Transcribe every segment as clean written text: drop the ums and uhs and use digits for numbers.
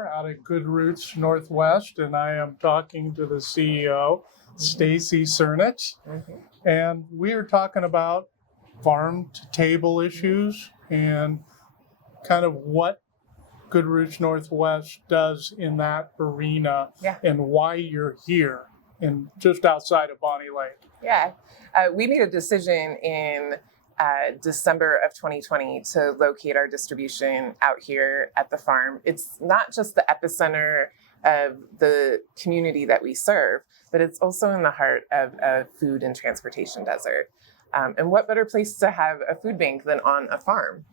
Moore out of Good Roots Northwest, and I am talking to the CEO, Stacy Cernich. And we are talking about farm to table issues and kind of what Good Roots Northwest does in that arena and why you're here and just outside of Bonnie Lake. Yeah, we made a decision in December of 2020 to locate our distribution out here at the farm. It's not just the epicenter of the community that we serve, but it's also in the heart of a food and transportation desert. And what better place to have a food bank than on a farm?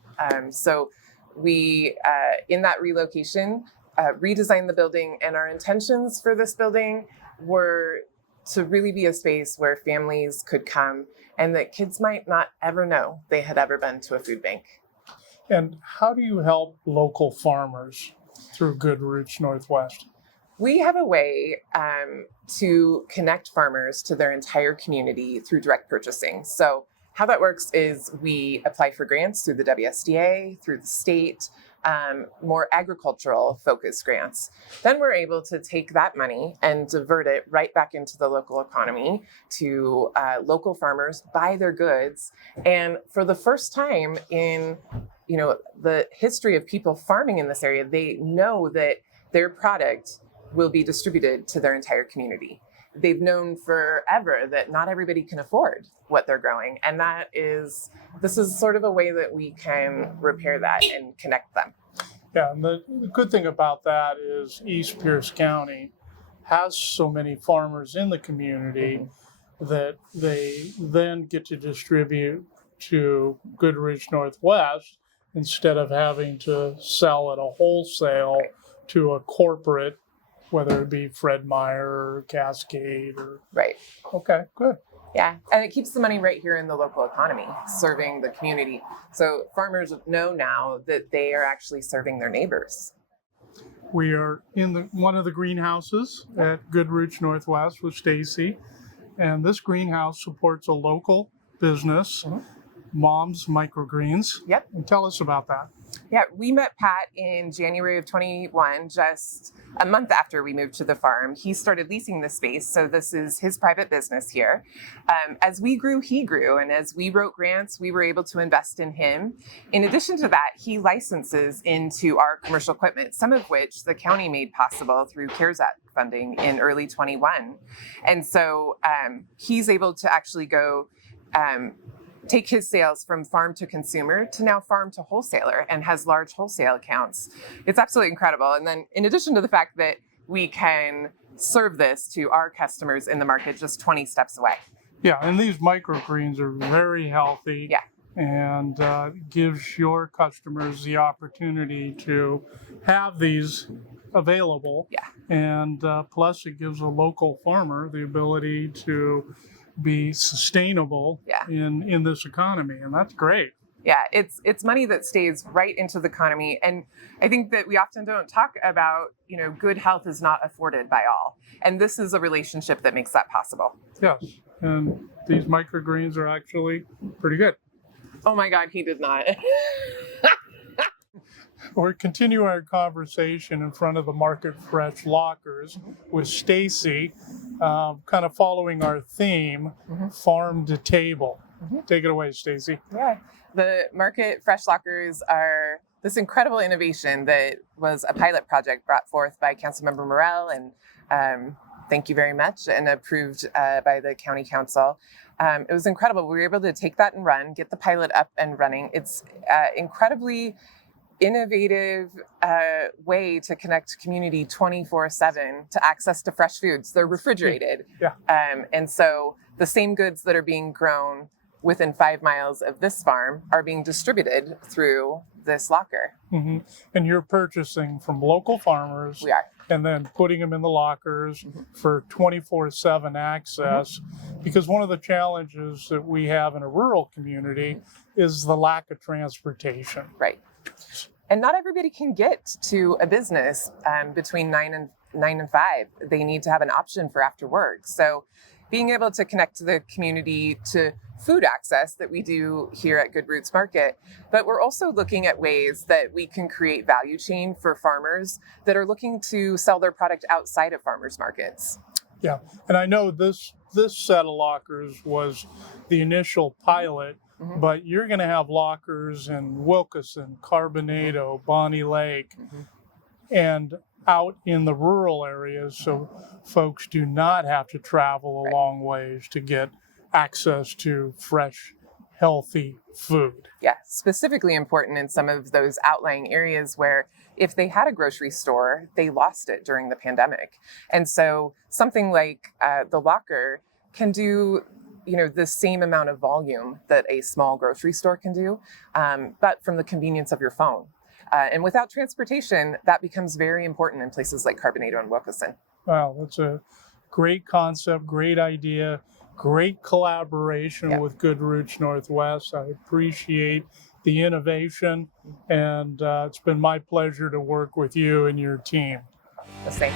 So we, in that relocation, redesigned the building, and our intentions for this building were to really be a space where families could come and that kids might not ever know they had ever been to a food bank. And how do you help local farmers through Good Roots Northwest? We have a way to connect farmers to their entire community through direct purchasing. So how that works is we apply for grants through the WSDA, through the state, more agricultural focused grants. Then we're able to take that money and divert it right back into the local economy to local farmers buy their goods. And for the first time in the history of people farming in this area, they know that their product will be distributed to their entire community. They've known forever that not everybody can afford what they're growing. And this is sort of a way that we can repair that and connect them. Yeah, and the good thing about that is East Pierce County has so many farmers in the community that they then get to distribute to Good Roots Northwest instead of having to sell at a wholesale to a corporate, whether it be Fred Meyer or Cascade or... Right. Okay, good. Yeah, and it keeps the money right here in the local economy, serving the community. So farmers know now that they are actually serving their neighbors. We are in one of the greenhouses at Good Roots Northwest with Stacy, and this greenhouse supports a local business, Mom's Microgreens. Yep. And tell us about that. Yeah, we met Pat in January of 21, just a month after we moved to the farm. He started leasing the space, so this is his private business here. As we grew, he grew, and as we wrote grants, we were able to invest in him. In addition to that, he licenses into our commercial equipment, some of which the county made possible through CARES Act funding in early 21. And so he's able to actually go take his sales from farm to consumer to now farm to wholesaler and has large wholesale accounts. It's absolutely incredible. And then in addition to the fact that we can serve this to our customers in the market just 20 steps away. Yeah, and these microgreens are very healthy. Yeah. And gives your customers the opportunity to have these available. Yeah. And plus it gives a local farmer the ability to be sustainable in this economy, and that's great. Yeah, it's money that stays right into the economy, and I think that we often don't talk about, good health is not afforded by all, and this is a relationship that makes that possible. Yes, and these microgreens are actually pretty good. Oh my God, he did not. We're continuing our conversation in front of the Market Fresh lockers with Stacy, kind of following our theme, farm to table. Take it away, Stacy. Yeah, the Market Fresh lockers are this incredible innovation that was a pilot project brought forth by Councilmember Morell, and thank you very much, and approved by the County Council. It was incredible. We were able to take that and run, get the pilot up and running. It's incredibly innovative way to connect community 24/7 to access to fresh foods. They're refrigerated. Yeah. And so the same goods that are being grown within 5 miles of this farm are being distributed through this locker. Mm-hmm. And you're purchasing from local farmers. We are. And then putting them in the lockers for 24/7 access. Because one of the challenges that we have in a rural community is the lack of transportation. Right. And not everybody can get to a business between 9 and 5. They need to have an option for after work. So being able to connect the community to food access that we do here at Good Roots Market. But we're also looking at ways that we can create value chain for farmers that are looking to sell their product outside of farmers markets. Yeah, and I know this set of lockers was the initial pilot, but you're going to have lockers in Wilkeson, Carbonado, Bonnie Lake, and out in the rural areas, so folks do not have to travel a long ways to get access to fresh, healthy food. Yeah, specifically important in some of those outlying areas where if they had a grocery store, they lost it during the pandemic. And so something like the locker can do the same amount of volume that a small grocery store can do, but from the convenience of your phone. And without transportation, that becomes very important in places like Carbonado and Wilkeson. Wow, that's a great concept, great idea, great collaboration with Good Roots Northwest. I appreciate the innovation, and it's been my pleasure to work with you and your team. The same.